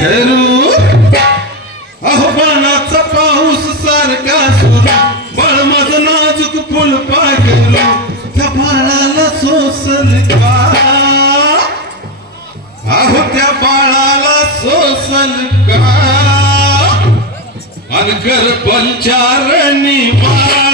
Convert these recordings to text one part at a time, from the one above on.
धरू आव्हानाचा पाऊस सारखा सुरू बाळ नाजूक फुल पागरू त्या बाळाला सोसल का? अहो त्या बाळाला सोसल का? अनकर पंचारणी बाळा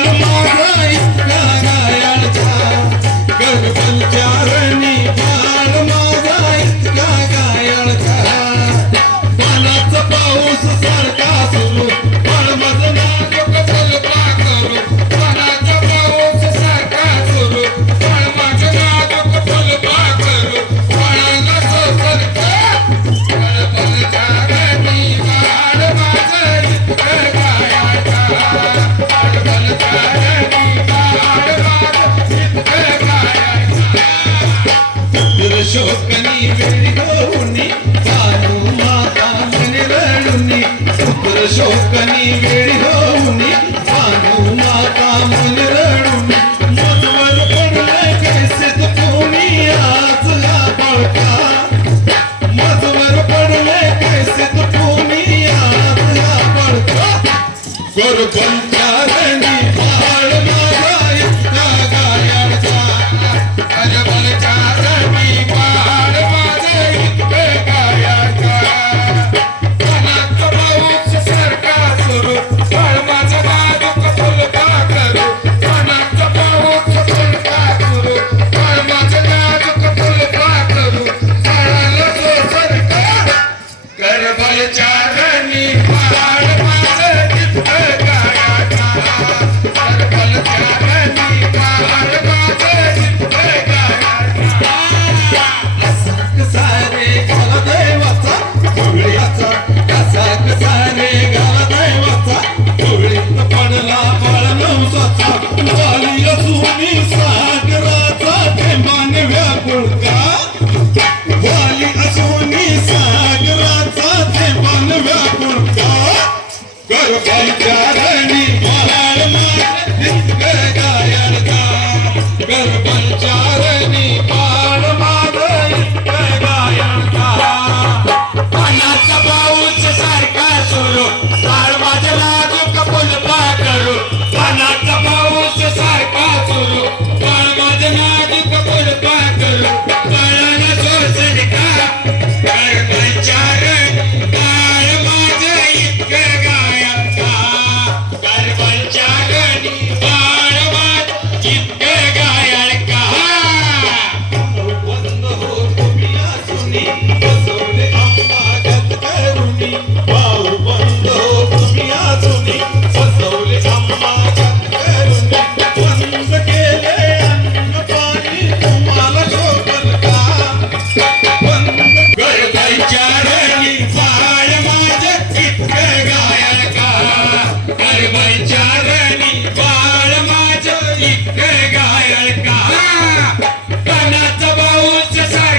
శోకని వేడిగోని తాను మాతా మునివేణుని పుత్ర శోకని వేడిగోని తాను మాతా vai ter. बाळ माझी गायळ का? कणाचा भाऊच साडी